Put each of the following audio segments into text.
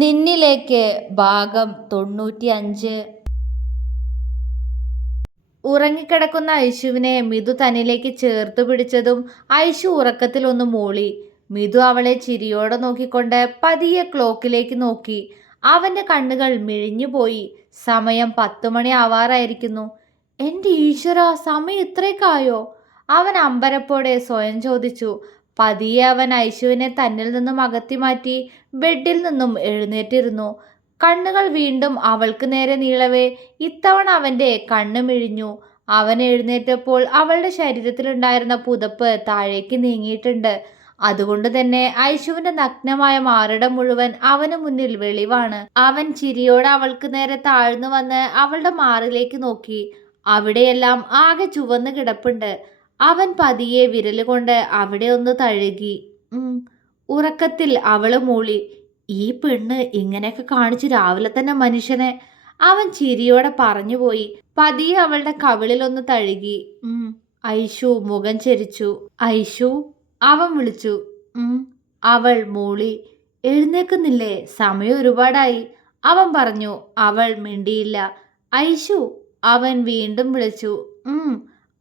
നിന്നിലേക്ക് ഭാഗം തൊണ്ണൂറ്റി അഞ്ച് ഉറങ്ങിക്കിടക്കുന്ന ഐശുവിനെ മിതു തന്നിലേക്ക് ചേർത്ത് പിടിച്ചതും ഐശു ഉറക്കത്തിൽ ഒന്ന് മൂളി. മിതു അവളെ ചിരിയോടെ നോക്കിക്കൊണ്ട് പതിയെ ക്ലോക്കിലേക്ക് നോക്കി. അവന്റെ കണ്ണുകൾ മിഴിഞ്ഞുപോയി സമയം പത്തു മണി ആവാറായിരിക്കുന്നു. എന്റെ ഈശ്വര സമയം ഇത്രയൊക്കെയായോ അവൻ അമ്പരപ്പോടെ സ്വയം ചോദിച്ചു. പതിയെ അവൻ ഐശുവിനെ തന്നിൽ നിന്നും അകത്തി മാറ്റി ബെഡിൽ നിന്നും എഴുന്നേറ്റിരുന്നു. കണ്ണുകൾ വീണ്ടും അവൾക്ക് നേരെ നീളവേ. ഇത്തവണ അവന്റെ കണ്ണ് മിഴിഞ്ഞു. അവൻ എഴുന്നേറ്റപ്പോൾ അവളുടെ ശരീരത്തിലുണ്ടായിരുന്ന പുതപ്പ് താഴേക്ക് നീങ്ങിയിട്ടുണ്ട്. അതുകൊണ്ട് തന്നെ ഐശുവിന്റെ നഗ്നമായ മാറിടം മുഴുവൻ അവന് മുന്നിൽ വെളിവാണ്. അവൻ ചിരിയോടെ അവൾക്ക് നേരെ താഴ്ന്നു വന്ന് അവളുടെ മാറിലേക്ക് നോക്കി. അവിടെയെല്ലാം ആകെ ചുവന്ന് കിടപ്പുണ്ട്. അവൻ പതിയെ വിരലുകൊണ്ട് അവിടെ ഒന്ന് തഴുകി. ഉറക്കത്തിൽ അവൾ മൂളി ഈ പെണ്ണ് ഇങ്ങനെയൊക്കെ കാണിച്ച് രാവിലെ തന്നെ മനുഷ്യനെ. അവൻ ചിരിയോടെ പറഞ്ഞുപോയി പതിയെ അവളുടെ കവിളിലൊന്ന് തഴുകി. ഐഷു മുഖം ചെരിച്ചു. ഐഷു അവൻ വിളിച്ചു. അവൾ മൂളി എഴുന്നേക്കുന്നില്ലേ സമയം ഒരുപാടായി. അവൻ പറഞ്ഞു അവൾ മിണ്ടിയില്ല. ഐഷു അവൻ വീണ്ടും വിളിച്ചു.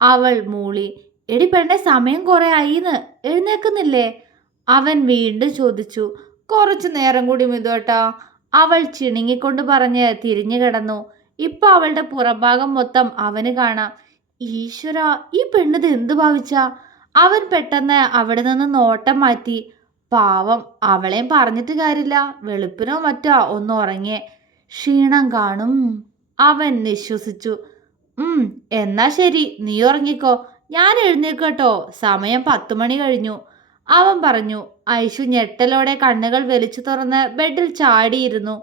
അവൾ മൂളി എടി പെണ്ണെ സമയം കുറെ ആയിന്ന്. എഴുന്നേക്കുന്നില്ലേ? അവൻ വീണ്ടും ചോദിച്ചു. കുറച്ചു നേരം കൂടി മിതുവേട്ടാ. അവൾ ചിണുങ്ങിക്കൊണ്ട് പറഞ്ഞ് തിരിഞ്ഞു കിടന്നു. ഇപ്പൊ അവളുടെ പുറംഭാഗം മൊത്തം അവന് കാണാം. ഈശ്വര ഈ പെണ്ണിത് എന്തു ഭാവിച്ച? അവൻ പെട്ടെന്ന് അവിടെ നിന്ന് നോട്ടം മാറ്റി. പാവം അവളെയും പറഞ്ഞിട്ട് കാര്യമില്ല. വെളുപ്പിനോ മറ്റോ ഒന്ന് ഉറങ്ങിയേ ക്ഷീണം കാണും. അവൻ നിശ്വസിച്ചു. ഉം എന്നാ ശരി. നീ ഉറങ്ങിക്കോ. ഞാൻ എഴുന്നേൽക്കട്ടോ സമയം പത്തു മണി കഴിഞ്ഞു. അവൻ പറഞ്ഞു ഐഷു ഞെട്ടലോടെ കണ്ണുകൾ വലിച്ചു തുറന്ന് ബെഡിൽ ചാടിയിരുന്നു.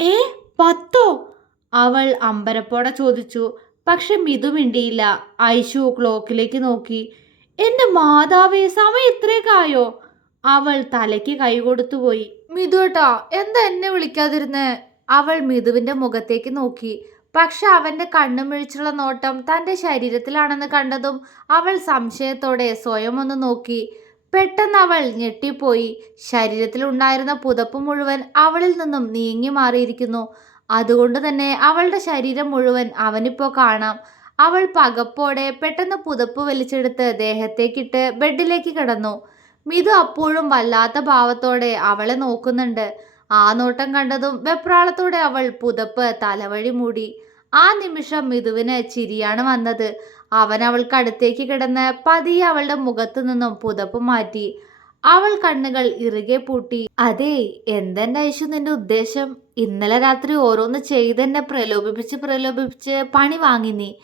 ഏ പത്തോ? അവൾ അമ്പരപ്പോടെ ചോദിച്ചു. പക്ഷെ മിതു മിണ്ടിയില്ല. ഐഷു ക്ലോക്കിലേക്ക് നോക്കി. എന്റെ മാതാവേ സമയം ഇത്രയൊക്കെയോ അവൾ തലയ്ക്ക് കൈ കൊടുത്തുപോയി മിതുട്ടാ എന്താ എന്നെ വിളിക്കാതിരുന്ന്? അവൾ മിതുവിന്റെ മുഖത്തേക്ക് നോക്കി. പക്ഷെ അവന്റെ കണ്ണുമിഴിച്ചുള്ള നോട്ടം തന്റെ ശരീരത്തിലാണെന്ന് കണ്ടതും അവൾ സംശയത്തോടെ സ്വയം ഒന്ന് നോക്കി. പെട്ടെന്ന് അവൾ ഞെട്ടിപ്പോയി. ശരീരത്തിലുണ്ടായിരുന്ന പുതപ്പ് മുഴുവൻ അവളിൽ നിന്നും നീങ്ങി മാറിയിരിക്കുന്നു. അതുകൊണ്ട് തന്നെ അവളുടെ ശരീരം മുഴുവൻ അവനിപ്പോൾ കാണാം. അവൾ പകപ്പോടെ പെട്ടെന്ന് പുതപ്പ് വലിച്ചെടുത്ത് ദേഹത്തേക്കിട്ട് ബെഡിലേക്ക് കിടന്നു. മിതു അപ്പോഴും വല്ലാത്ത ഭാവത്തോടെ അവളെ നോക്കുന്നുണ്ട്. ആ നോട്ടം കണ്ടതും വെപ്രാളത്തോടെ അവൾ പുതപ്പ് തലവഴി മൂടി. ആ നിമിഷം മിഥുവിന് ചിരിയാണ് വന്നത്. അവൻ അവൾക്ക് അടുത്തേക്ക് കിടന്ന് പതിയെ അവളുടെ മുഖത്തു നിന്നും പുതപ്പ് മാറ്റി. അവൾ കണ്ണുകൾ ഇറുകെ പൂട്ടി. അതെ എന്തെന്റെ ഐശു നിന്റെ ഉദ്ദേശം? ഇന്നലെ രാത്രി ഓരോന്ന് ചെയ്തെന്നെ പ്രലോഭിപ്പിച്ച് പ്രലോഭിപ്പിച്ച് പണി വാങ്ങി നീ.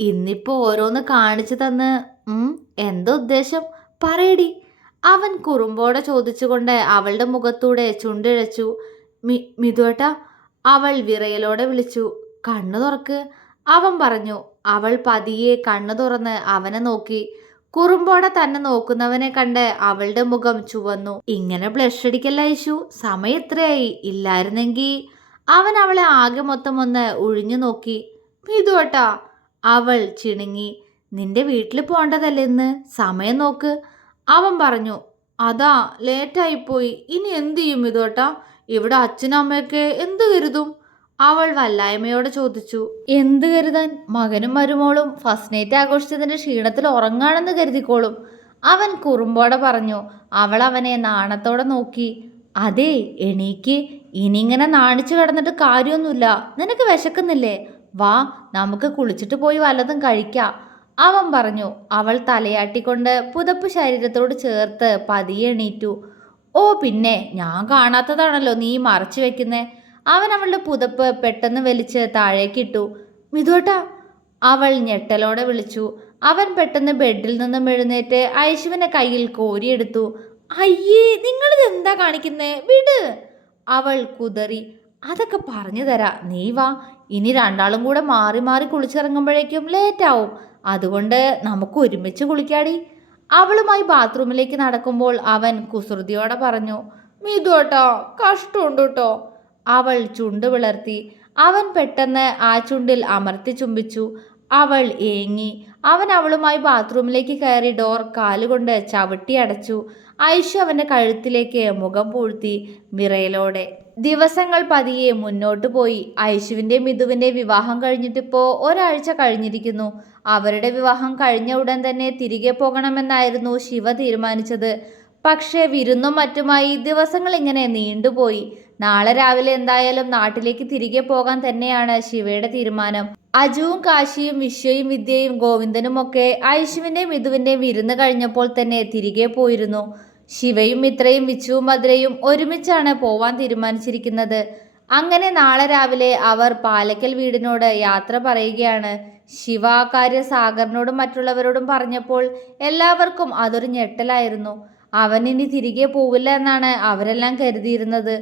ഇന്നിപ്പോ ഓരോന്ന് കാണിച്ചു തന്ന് എന്താ ഉദ്ദേശം? പറയടി. അവൻ കുറുമ്പോടെ ചോദിച്ചുകൊണ്ട് അവളുടെ മുഖത്തൂടെ ചുണ്ടിഴച്ചു. മി മിതുവേട്ട അവൾ വിറയലോടെ വിളിച്ചു. കണ്ണു തുറക്ക് അവൻ പറഞ്ഞു. അവൾ പതിയെ കണ്ണു തുറന്ന് അവനെ നോക്കി. കുറുമ്പോടെ തന്നെ നോക്കുന്നവനെ കണ്ട് അവളുടെ മുഖം ചുവന്നു. ഇങ്ങനെ ബ്ലഷ് അടിക്കല്ല യേശു? സമയം എത്രയായി? ഇല്ലായിരുന്നെങ്കിൽ അവൻ അവളെ ആകെ മൊത്തം ഒന്ന് ഒഴിഞ്ഞു നോക്കി. മിതുവട്ടാ അവൾ ചിണുങ്ങി. നിന്റെ വീട്ടിൽ പോകേണ്ടതല്ലെന്ന് സമയം നോക്ക്. അവൻ പറഞ്ഞു അതാ ലേറ്റായിപ്പോയി. ഇനി എന്ത് ചെയ്യും ഇതോട്ടാ? ഇവിടെ അച്ഛനമ്മയൊക്കെ എന്ത് കരുതും? അവൾ വല്ലായ്മയോടെ ചോദിച്ചു എന്ത് കരുതാൻ? മകനും മരുമോളും ഫസ്റ്റ് നൈറ്റ് ആഘോഷിച്ചതിന്റെ ക്ഷീണത്തിൽ ഉറങ്ങാണെന്ന് കരുതിക്കോളും. അവൻ കുറുമ്പോടെ പറഞ്ഞു അവൾ അവനെ നാണത്തോടെ നോക്കി. അതെ എണീക്ക്. ഇനിയിങ്ങനെ നാണിച്ചു കിടന്നിട്ട് കാര്യമൊന്നുമില്ല. നിനക്ക് വിശക്കുന്നില്ലേ? വാ നമുക്ക് കുളിച്ചിട്ട് പോയി വല്ലതും കഴിക്കാം. അവൻ പറഞ്ഞു അവൾ തലയാട്ടിക്കൊണ്ട് പുതപ്പ് ശരീരത്തോട് ചേർത്ത് പതിയെ എണീറ്റു. ഓ പിന്നെ ഞാൻ കാണാത്തതാണല്ലോ നീ മറച്ചു വെക്കുന്നേ. അവൻ അവളുടെ പുതപ്പ് പെട്ടെന്ന് വലിച്ച് താഴേക്കിട്ടു മിതുവേട്ടാ അവൾ ഞെട്ടലോടെ വിളിച്ചു. അവൻ പെട്ടെന്ന് ബെഡിൽ നിന്നും എഴുന്നേറ്റ് ഐശുവിനെ കയ്യിൽ കോരിയെടുത്തു. അയ്യേ നിങ്ങളിത് എന്താ കാണിക്കുന്നേ? വിട്. അവൾ കുതറി. അതൊക്കെ പറഞ്ഞു തരാ. നീ വാ. ഇനി രണ്ടാളും കൂടെ മാറി മാറി കുളിച്ചിറങ്ങുമ്പോഴേക്കും ലേറ്റാവും അതുകൊണ്ട് നമുക്ക് ഒരുമിച്ച് കുളിക്കാടി. അവളുമായി ബാത്റൂമിലേക്ക് നടക്കുമ്പോൾ അവൻ കുസൃതിയോടെ പറഞ്ഞു മിതുവേട്ടാ കഷ്ടമുണ്ട് കേട്ടോ. അവൾ ചുണ്ട് വിളർത്തി അവൻ പെട്ടെന്ന് ആ ചുണ്ടിൽ അമർത്തി ചുംബിച്ചു. അവൾ ഏങ്ങി അവൻ അവളുമായി ബാത്റൂമിലേക്ക് കയറി ഡോർ കാലുകൊണ്ട് ചവിട്ടി അടച്ചു. ഐഷു അവന്റെ കഴുത്തിലേക്ക് മുഖം പൂഴ്ത്തി വിറയലോടെ ദിവസങ്ങൾ പതിയെ മുന്നോട്ടു പോയി. ഐശുവിന്റെ മിഥുവിന്റെ വിവാഹം കഴിഞ്ഞിട്ടിപ്പോ ഒരാഴ്ച കഴിഞ്ഞിരിക്കുന്നു. അവരുടെ വിവാഹം കഴിഞ്ഞ ഉടൻ തന്നെ തിരികെ പോകണമെന്നായിരുന്നു ശിവ തീരുമാനിച്ചത്. പക്ഷേ വിരുന്നും മറ്റുമായി ദിവസങ്ങൾ ഇങ്ങനെ നീണ്ടുപോയി. നാളെ രാവിലെ എന്തായാലും നാട്ടിലേക്ക് തിരികെ പോകാൻ തന്നെയാണ് ശിവയുടെ തീരുമാനം. അജുവും കാശിയും വിശ്വയും വിദ്യയും ഗോവിന്ദനുമൊക്കെ ഐശുവിന്റെ മിഥുവിന്റെ വിരുന്ന് കഴിഞ്ഞപ്പോൾ തന്നെ തിരികെ പോയിരുന്നു. ശിവയും മിത്രയും വിച്ചുവും മധുരയും ഒരുമിച്ചാണ് പോവാൻ തീരുമാനിച്ചിരിക്കുന്നത്. അങ്ങനെ നാളെ രാവിലെ അവർ പാലക്കൽ വീടിനോട് യാത്ര പറയുകയാണ്. ശിവ കാര്യ സാഗറിനോടും മറ്റുള്ളവരോടും പറഞ്ഞപ്പോൾ എല്ലാവർക്കും അതൊരു ഞെട്ടലായിരുന്നു. അവൻ ഇനി തിരികെ പോവില്ല എന്നാണ് അവരെല്ലാം കരുതിയിരുന്നത്.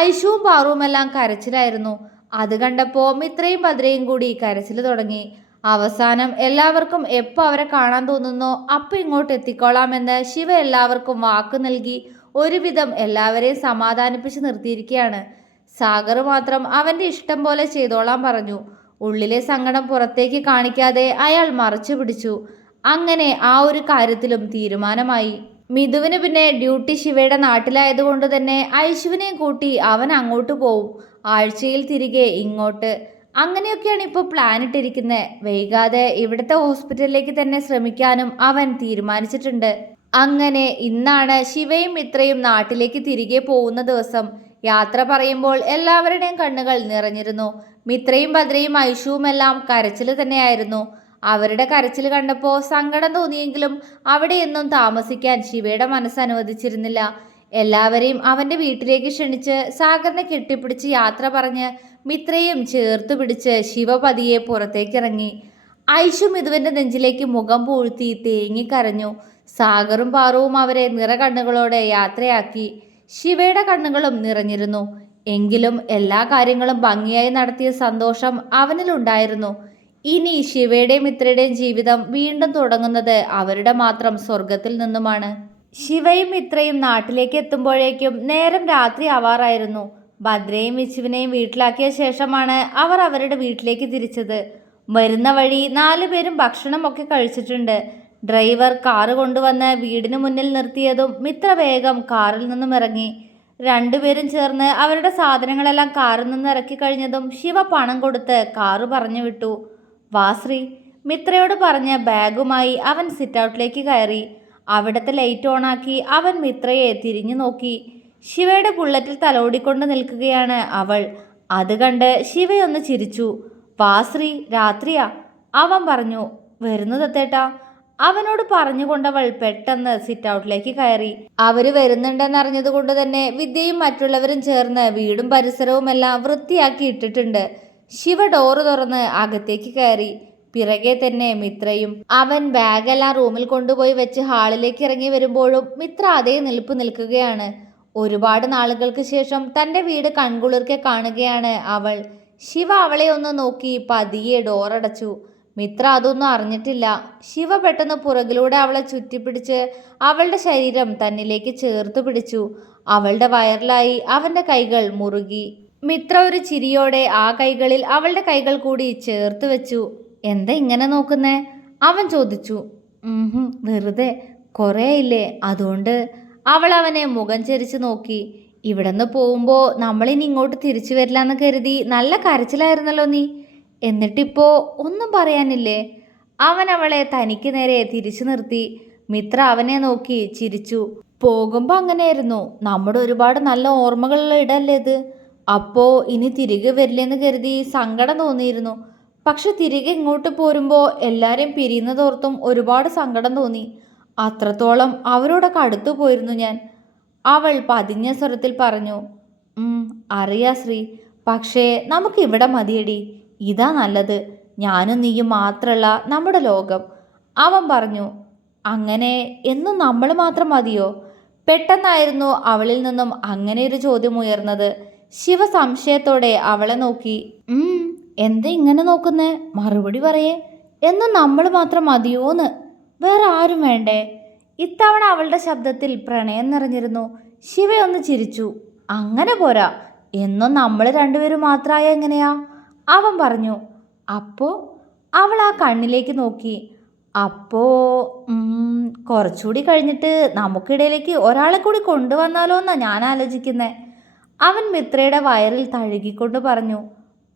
ഐഷുവും പാറുവുമെല്ലാം കരച്ചിലായിരുന്നു. അത് കണ്ടപ്പോൾ മിത്രയും ഭദ്രയും കൂടി കരച്ചിൽ തുടങ്ങി. അവസാനം എല്ലാവർക്കും എപ്പോൾ അവരെ കാണാൻ തോന്നുന്നോ അപ്പം ഇങ്ങോട്ട് എത്തിക്കോളാമെന്ന് ശിവ എല്ലാവർക്കും വാക്ക് നൽകി ഒരുവിധം എല്ലാവരെയും സമാധാനിപ്പിച്ച് നിർത്തിയിരിക്കുകയാണ്. സാഗർ മാത്രം അവന്റെ ഇഷ്ടം പോലെ ചെയ്തോളാൻ പറഞ്ഞു. ഉള്ളിലെ സങ്കടം പുറത്തേക്ക് കാണിക്കാതെ അയാൾ മറച്ചു പിടിച്ചു. അങ്ങനെ ആ ഒരു കാര്യത്തിലും തീരുമാനമായി. മിഥുവിന് പിന്നെ ഡ്യൂട്ടി ശിവയുടെ നാട്ടിലായതുകൊണ്ട് തന്നെ ഐശുവിനെയും കൂട്ടി അവൻ അങ്ങോട്ട് പോവും. ആഴ്ചയിൽ തിരികെ ഇങ്ങോട്ട്. അങ്ങനെയൊക്കെയാണ് ഇപ്പോൾ പ്ലാൻ ഇട്ടിരിക്കുന്നത് വൈകാതെ ഇവിടുത്തെ ഹോസ്പിറ്റലിലേക്ക് തന്നെ ശ്രമിക്കാനും അവൻ തീരുമാനിച്ചിട്ടുണ്ട്. അങ്ങനെ ഇന്നാണ് ശിവയും മിത്രയും നാട്ടിലേക്ക് തിരികെ പോകുന്ന ദിവസം. യാത്ര പറയുമ്പോൾ എല്ലാവരുടെയും കണ്ണുകൾ നിറഞ്ഞിരുന്നു. മിത്രയും ഭദ്രയും ഐഷുവുമെല്ലാം കരച്ചിൽ തന്നെയായിരുന്നു. അവരുടെ കരച്ചിൽ കണ്ടപ്പോൾ സങ്കടം തോന്നിയെങ്കിലും അവിടെയൊന്നും താമസിക്കാൻ ശിവയുടെ മനസ്സ് അനുവദിച്ചിരുന്നില്ല. എല്ലാവരെയും അവന്റെ വീട്ടിലേക്ക് ക്ഷണിച്ച് സാഗറിനെ കെട്ടിപ്പിടിച്ച് യാത്ര പറഞ്ഞ് മിത്രയും ചേർത്ത് പിടിച്ച് ശിവപതിയെ പുറത്തേക്കിറങ്ങി. ഐഷു മിഥുവിന്റെ നെഞ്ചിലേക്ക് മുഖം പൂഴ്ത്തി തേങ്ങിക്കരഞ്ഞു സാഗറും പാറവും അവരെ നിറകണ്ണുകളോടെ യാത്രയാക്കി. ശിവയുടെ കണ്ണുകളും നിറഞ്ഞിരുന്നു. എങ്കിലും എല്ലാ കാര്യങ്ങളും ഭംഗിയായി നടത്തിയ സന്തോഷം അവനിലുണ്ടായിരുന്നു. ഇനി ശിവയുടെയും മിത്രയുടെയും ജീവിതം വീണ്ടും തുടങ്ങുന്നത് അവരുടെ മാത്രം സ്വർഗത്തിൽ നിന്നുമാണ്. ശിവയും മിത്രയും നാട്ടിലേക്ക് എത്തുമ്പോഴേക്കും നേരം രാത്രി ആവാറായിരുന്നു. ഭദ്രയും വിശുവിനെയും വീട്ടിലാക്കിയ ശേഷമാണ് അവർ അവരുടെ വീട്ടിലേക്ക് തിരിച്ചത്. വരുന്ന വഴി നാലുപേരും ഭക്ഷണമൊക്കെ കഴിച്ചിട്ടുണ്ട്. ഡ്രൈവർ കാറ് കൊണ്ടുവന്ന് വീടിന് മുന്നിൽ നിർത്തിയതും മിത്ര വേഗം കാറിൽ നിന്നും ഇറങ്ങി. രണ്ടുപേരും ചേർന്ന് അവരുടെ സാധനങ്ങളെല്ലാം കാറിൽ നിന്ന് ഇറക്കി കഴിഞ്ഞതും ശിവ പണം കൊടുത്ത് കാറ് പറഞ്ഞു വിട്ടു. വാശ്രീ മിത്രയോട് പറഞ്ഞ ബാഗുമായി അവൻ സിറ്റൗട്ടിലേക്ക് കയറി. അവിടുത്തെ ലൈറ്റ് ഓണാക്കി അവൻ മിത്രയെ തിരിഞ്ഞു നോക്കി. ശിവയുടെ ബുള്ളറ്റിൽ തലോടിക്കൊണ്ട് നിൽക്കുകയാണ് അവൾ. അത് കണ്ട് ശിവയൊന്ന് ചിരിച്ചു. വാശ്രീ രാത്രിയാ. അവൻ പറഞ്ഞു വരുന്നു തത്തേട്ടാ അവനോട് പറഞ്ഞുകൊണ്ടവൾ പെട്ടെന്ന് സിറ്റ് ഔട്ടിലേക്ക് കയറി. അവർ വരുന്നുണ്ടെന്നറിഞ്ഞതുകൊണ്ട് തന്നെ വിദ്യയും മറ്റുള്ളവരും ചേർന്ന് വീടും പരിസരവും എല്ലാം വൃത്തിയാക്കി ഇട്ടിട്ടുണ്ട്. ശിവ ഡോറ് തുറന്ന് അകത്തേക്ക് കയറി. പിറകെ തന്നെ മിത്രയും. അവൻ ബാഗെല്ലാം റൂമിൽ കൊണ്ടുപോയി വെച്ച് ഹാളിലേക്ക് ഇറങ്ങി വരുമ്പോഴും മിത്ര അതേ നിൽപ്പ് നിൽക്കുകയാണ്. ഒരുപാട് നാളുകൾക്ക് ശേഷം തന്റെ വീട് കൺകുളിർക്കെ കാണുകയാണ് അവൾ. ശിവ അവളെ ഒന്ന് നോക്കി പതിയെ ഡോറടച്ചു. മിത്ര അതൊന്നും അറിഞ്ഞിട്ടില്ല. ശിവ പെട്ടെന്ന് പുറകിലൂടെ അവളെ ചുറ്റിപ്പിടിച്ച് അവളുടെ ശരീരം തന്നിലേക്ക് ചേർത്ത് പിടിച്ചു. അവളുടെ വയറിലായി അവന്റെ കൈകൾ മുറുകി. മിത്ര ഒരു ചിരിയോടെ ആ കൈകളിൽ അവളുടെ കൈകൾ കൂടി ചേർത്ത് വെച്ചു. എന്താ ഇങ്ങനെ നോക്കുന്നേ? അവൻ ചോദിച്ചു. "ഉംഹും, വെറുതെ കുറേ ഇല്ലേ? അതുകൊണ്ട്. അവൾ അവനെ മുഖം ചെരിച്ച് നോക്കി. ഇവിടുന്ന് പോകുമ്പോൾ നമ്മളിനി ഇങ്ങോട്ട് തിരിച്ചു വരില്ല എന്ന് കരുതി നല്ല കരച്ചിലായിരുന്നല്ലോ നീ. എന്നിട്ടിപ്പോ ഒന്നും പറയാനില്ലേ? അവൻ അവളെ തനിക്ക് നേരെ തിരിച്ചു നിർത്തി. മിത്ര അവനെ നോക്കി ചിരിച്ചു. പോകുമ്പോൾ അങ്ങനെയായിരുന്നു. നമ്മുടെ ഒരുപാട് നല്ല ഓർമ്മകളുള്ള ഇടല്ലേ ഇത്? അപ്പോ ഇനി തിരികെ വരില്ലെന്ന് കരുതി സങ്കടം തോന്നിയിരുന്നു. പക്ഷെ തിരികെ ഇങ്ങോട്ട് പോരുമ്പോൾ എല്ലാവരെയും പിരിയുന്നതോർത്തും ഒരുപാട് സങ്കടം തോന്നി. അത്രത്തോളം അവരോടൊക്കെ അടുത്തു പോയിരുന്നു ഞാൻ. അവൾ പതിഞ്ഞ സ്വരത്തിൽ പറഞ്ഞു "ഉം, അറിയാ ശ്രീ പക്ഷേ നമുക്ക് ഇവിടെ മതിയടി. ഇതാ നല്ലത്. ഞാനും നീയും മാത്രമല്ല നമ്മുടെ ലോകം. അവൻ പറഞ്ഞു അങ്ങനെ എന്നും നമ്മൾ മാത്രം മതിയോ? പെട്ടെന്നായിരുന്നു അവളിൽ നിന്നും അങ്ങനെ ഒരു ചോദ്യം ഉയർന്നത്. ശിവ സംശയത്തോടെ അവളെ നോക്കി "ഉം, എന്താ ഇങ്ങനെ നോക്കുന്നേ? മറുപടി പറയേ. എന്നും നമ്മൾ മാത്രം മതിയോന്ന്. വേറെ ആരും വേണ്ടേ? ഇത്തവണ അവളുടെ ശബ്ദത്തിൽ പ്രണയം നിറഞ്ഞിരുന്നു. ശിവയൊന്ന് ചിരിച്ചു. അങ്ങനെ പോരാ. എന്നും നമ്മൾ രണ്ടുപേരും മാത്രമായ എങ്ങനെയാ? അവൻ പറഞ്ഞു. അപ്പോ? അവൾ ആ കണ്ണിലേക്ക് നോക്കി. അപ്പോ കുറച്ചുകൂടി കഴിഞ്ഞിട്ട് നമുക്കിടയിലേക്ക് ഒരാളെ കൂടി കൊണ്ടുവന്നാലോ എന്നാ ഞാൻ ആലോചിക്കുന്നത് അവൻ മിത്രയുടെ വയറിൽ തഴുകിക്കൊണ്ട് പറഞ്ഞു.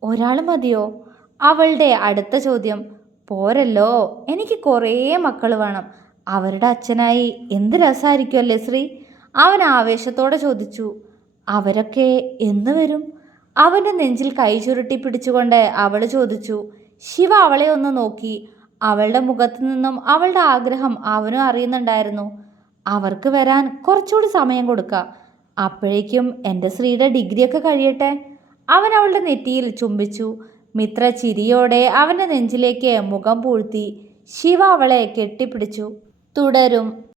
ഒരാൾ മതിയോ? അവളുടെ അടുത്ത ചോദ്യം പോരല്ലോ എനിക്ക് കുറേ മക്കൾ വേണം. അവരുടെ അച്ഛനായി എന്ത് രസമായിരിക്കുമല്ലേ ശ്രീ? അവൻ ആവേശത്തോടെ ചോദിച്ചു അവരൊക്കെ എന്ന് വരും? അവന്റെ നെഞ്ചിൽ കൈ ചുരുട്ടി പിടിച്ചുകൊണ്ട് അവൾ ചോദിച്ചു ശിവ അവളെ ഒന്ന് നോക്കി. അവളുടെ മുഖത്തു നിന്നും അവളുടെ ആഗ്രഹം അവനും അറിയുന്നുണ്ടായിരുന്നു. അവർക്ക് വരാൻ കുറച്ചുകൂടി സമയം കൊടുക്കുക അപ്പോഴേക്കും എന്റെ ശ്രീയുടെ ഡിഗ്രിയൊക്കെ കഴിയട്ടെ. അവൻ അവളുടെ നെറ്റിയിൽ ചുംബിച്ചു. മിത്ര ചിരിയോടെ അവന്റെ നെഞ്ചിലേക്ക് മുഖം പൂഴ്ത്തി ശിവ അവളെ കെട്ടിപ്പിടിച്ചു. തുടരും.